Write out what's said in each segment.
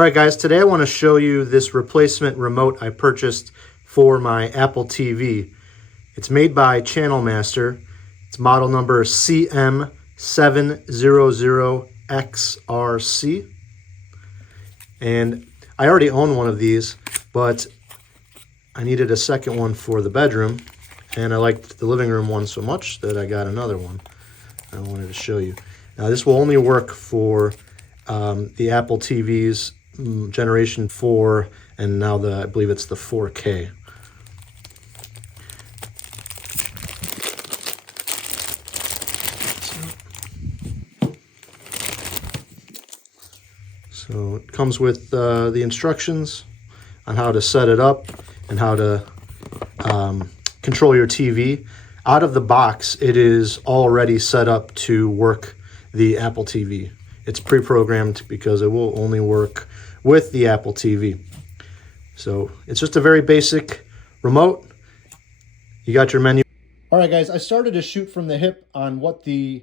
All right, guys, today I want to show you this replacement remote I purchased for my Apple TV. It's made by Channel Master. It's model number CM-7000XRC. And I already own one of these, but I needed a second one for the bedroom, and I liked the living room one so much that I got another one. I wanted to show you. Now, this will only work for the Apple TVs generation 4, and now I believe it's the 4K. So it comes with the instructions on how to set it up and how to control your TV. Out of the box, it is already set up to work the Apple TV. It's pre-programmed because it will only work with the Apple TV. So it's just a very basic remote. You got your menu. All right, guys, I started to shoot from the hip on what the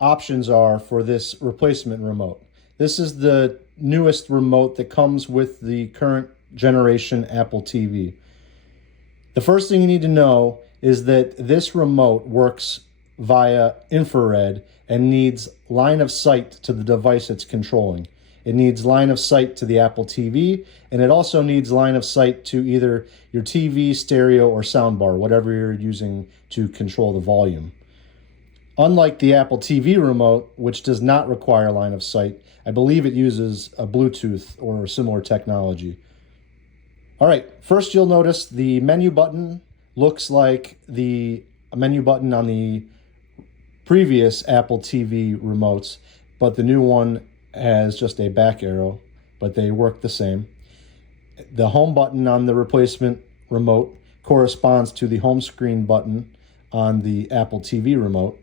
options are for this replacement remote. This is the newest remote that comes with the current generation Apple TV. The first thing you need to know is that this remote works via infrared and needs line of sight to the device it's controlling. It needs line of sight to the Apple TV, and it also needs line of sight to either your TV, stereo, or soundbar, whatever you're using to control the volume. Unlike the Apple TV remote, which does not require line of sight, I believe it uses a Bluetooth or similar technology. All right, first you'll notice the menu button looks like the menu button on the previous Apple TV remotes, but the new one has just a back arrow, but they work the same. The home button on the replacement remote corresponds to the home screen button on the Apple TV remote.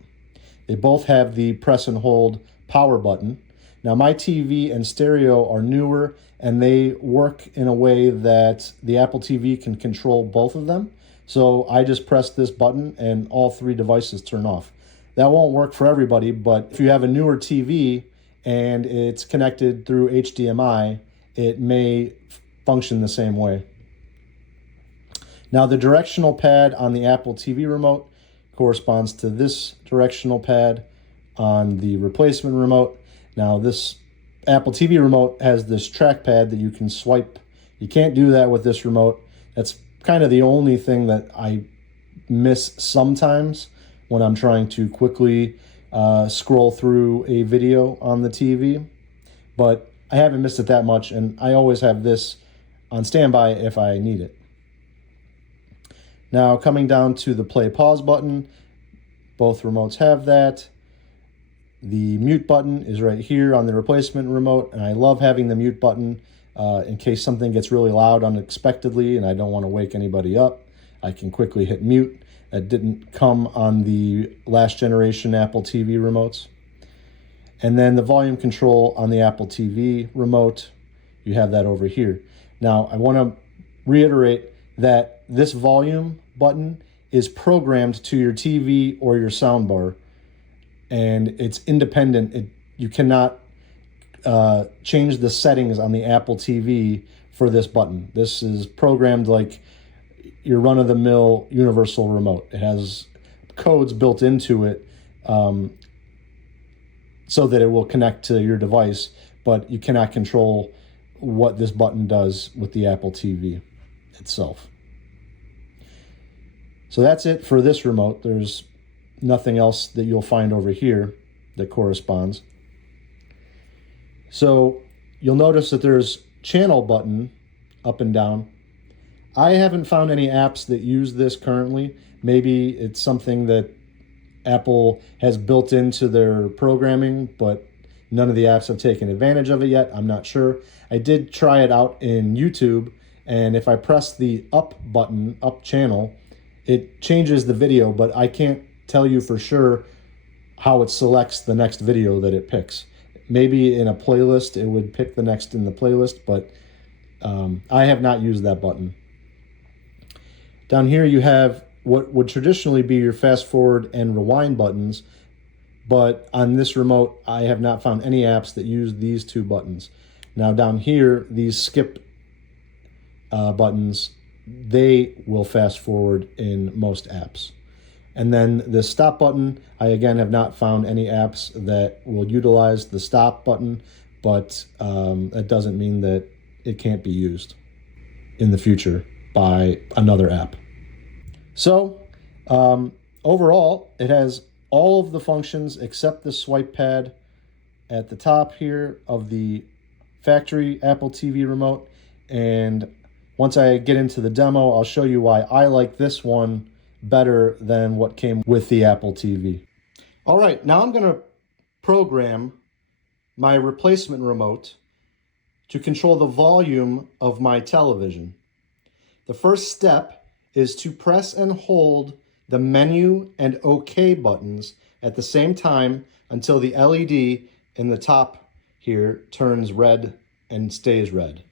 They both have the press and hold power button. Now, my TV and stereo are newer, and they work in a way that the Apple TV can control both of them. So I just press this button and all three devices turn off. That won't work for everybody, but if you have a newer TV and it's connected through HDMI, it may function the same way. Now, the directional pad on the Apple TV remote corresponds to this directional pad on the replacement remote. Now, this Apple TV remote has this trackpad that you can swipe. You can't do that with this remote. That's kind of the only thing that I miss sometimes when I'm trying to quickly scroll through a video on the TV. But I haven't missed it that much, and I always have this on standby if I need it. Now, coming down to the play pause button, both remotes have that. The mute button is right here on the replacement remote, and I love having the mute button in case something gets really loud unexpectedly and I don't want to wake anybody up. I can quickly hit mute. That didn't come on the last generation Apple TV remotes. And then the volume control on the Apple TV remote, you have that over here. Now, I want to reiterate that this volume button is programmed to your TV or your soundbar, and it's independent. You cannot change the settings on the Apple TV for this button. This is programmed like your run-of-the-mill universal remote. It has codes built into it so that it will connect to your device, but you cannot control what this button does with the Apple TV itself. So that's it for this remote. There's nothing else that you'll find over here that corresponds. So you'll notice that there's channel button up and down. I haven't found any apps that use this currently. Maybe it's something that Apple has built into their programming, but none of the apps have taken advantage of it yet. I'm not sure. I did try it out in YouTube, and if I press the up button, up channel, it changes the video, but I can't tell you for sure how it selects the next video that it picks. Maybe in a playlist, it would pick the next in the playlist, but I have not used that button. Down here you have what would traditionally be your fast forward and rewind buttons, but on this remote, I have not found any apps that use these two buttons. Now down here, these skip buttons, they will fast forward in most apps. And then the stop button, I again have not found any apps that will utilize the stop button, but that doesn't mean that it can't be used in the future by another app. So overall, it has all of the functions except the swipe pad at the top here of the factory Apple TV remote. And once I get into the demo, I'll show you why I like this one better than what came with the Apple TV. All right, now I'm going to program my replacement remote to control the volume of my television. The first step is to press and hold the menu and OK buttons at the same time until the LED in the top here turns red and stays red.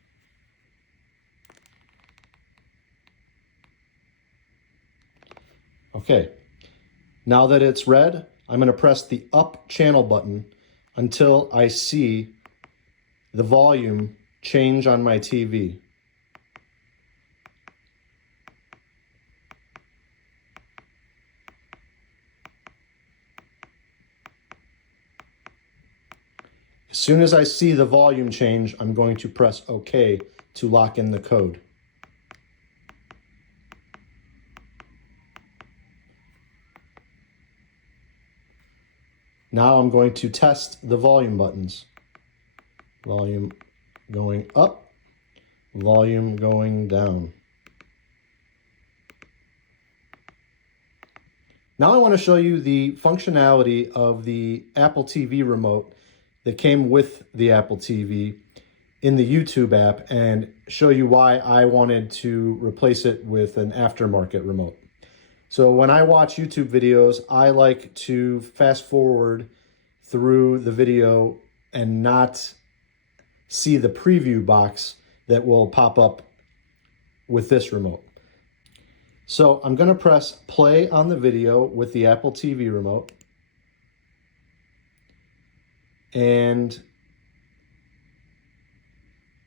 Okay, now that it's red, I'm going to press the up channel button until I see the volume change on my TV. As soon as I see the volume change, I'm going to press OK to lock in the code. Now I'm going to test the volume buttons. Volume going up, volume going down. Now I want to show you the functionality of the Apple TV remote that came with the Apple TV in the YouTube app and show you why I wanted to replace it with an aftermarket remote. So when I watch YouTube videos, I like to fast forward through the video and not see the preview box that will pop up with this remote. So I'm going to press play on the video with the Apple TV remote. And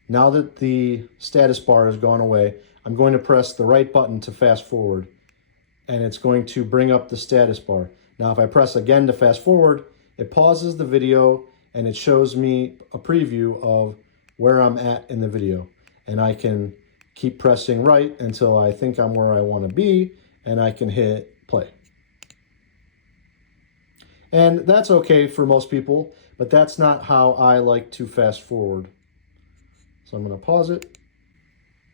now that the status bar has gone away, I'm going to press the right button to fast forward, and it's going to bring up the status bar. Now, if I press again to fast forward, it pauses the video and it shows me a preview of where I'm at in the video. And I can keep pressing right until I think I'm where I want to be, and I can hit play. And that's okay for most people, but that's not how I like to fast forward. So I'm going to pause it,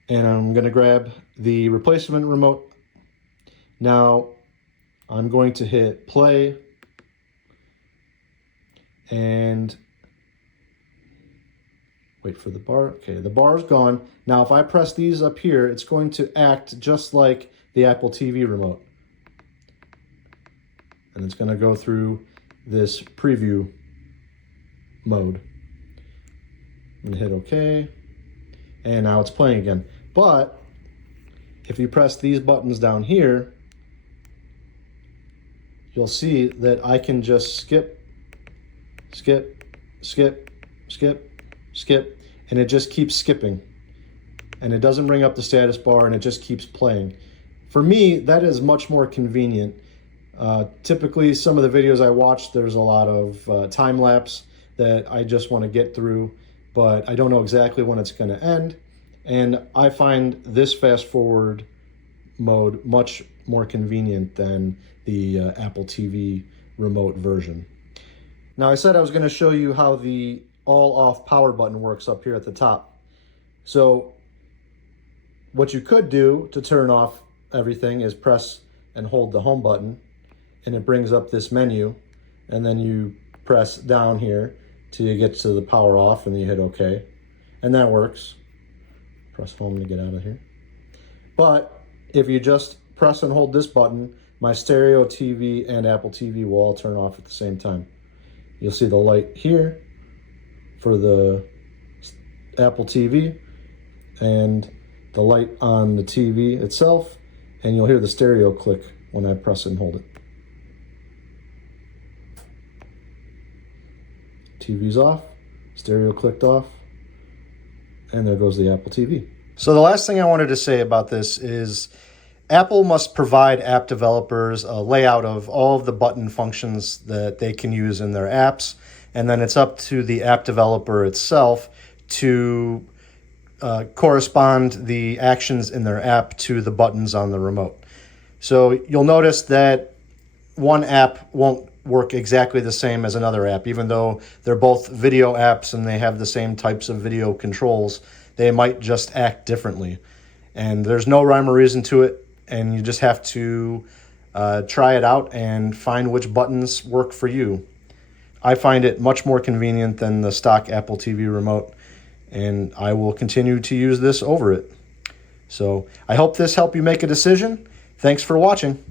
and I'm going to grab the replacement remote. Now I'm going to hit play, and wait for the bar. Okay, the bar's gone. Now if I press these up here, it's going to act just like the Apple TV remote. And it's going to go through this preview mode. I'm going to hit OK. And now it's playing again. But if you press these buttons down here, you'll see that I can just skip, skip, skip, skip, skip, and it just keeps skipping. And it doesn't bring up the status bar, and it just keeps playing. For me, that is much more convenient. Typically, some of the videos I watch, there's a lot of time lapse that I just want to get through, but I don't know exactly when it's going to end. And I find this fast forward mode much more convenient than the Apple TV remote version. Now, I said I was going to show you how the all-off power button works up here at the top. So what you could do to turn off everything is press and hold the home button, and it brings up this menu, and then you press down here till you get to the power off, and then you hit OK, and that works. Press home to get out of here. But if you just press and hold this button, my stereo TV and Apple TV will all turn off at the same time. You'll see the light here for the Apple TV and the light on the TV itself, and you'll hear the stereo click when I press and hold it. TV's off, stereo clicked off, and there goes the Apple TV. So the last thing I wanted to say about this is Apple must provide app developers a layout of all of the button functions that they can use in their apps, and then it's up to the app developer itself to correspond the actions in their app to the buttons on the remote. So you'll notice that one app won't work exactly the same as another app, even though they're both video apps and they have the same types of video controls. They might just act differently, and there's no rhyme or reason to it. And you just have to try it out and find which buttons work for you. I find it much more convenient than the stock Apple TV remote, and I will continue to use this over it. So I hope this helped you make a decision. Thanks for watching.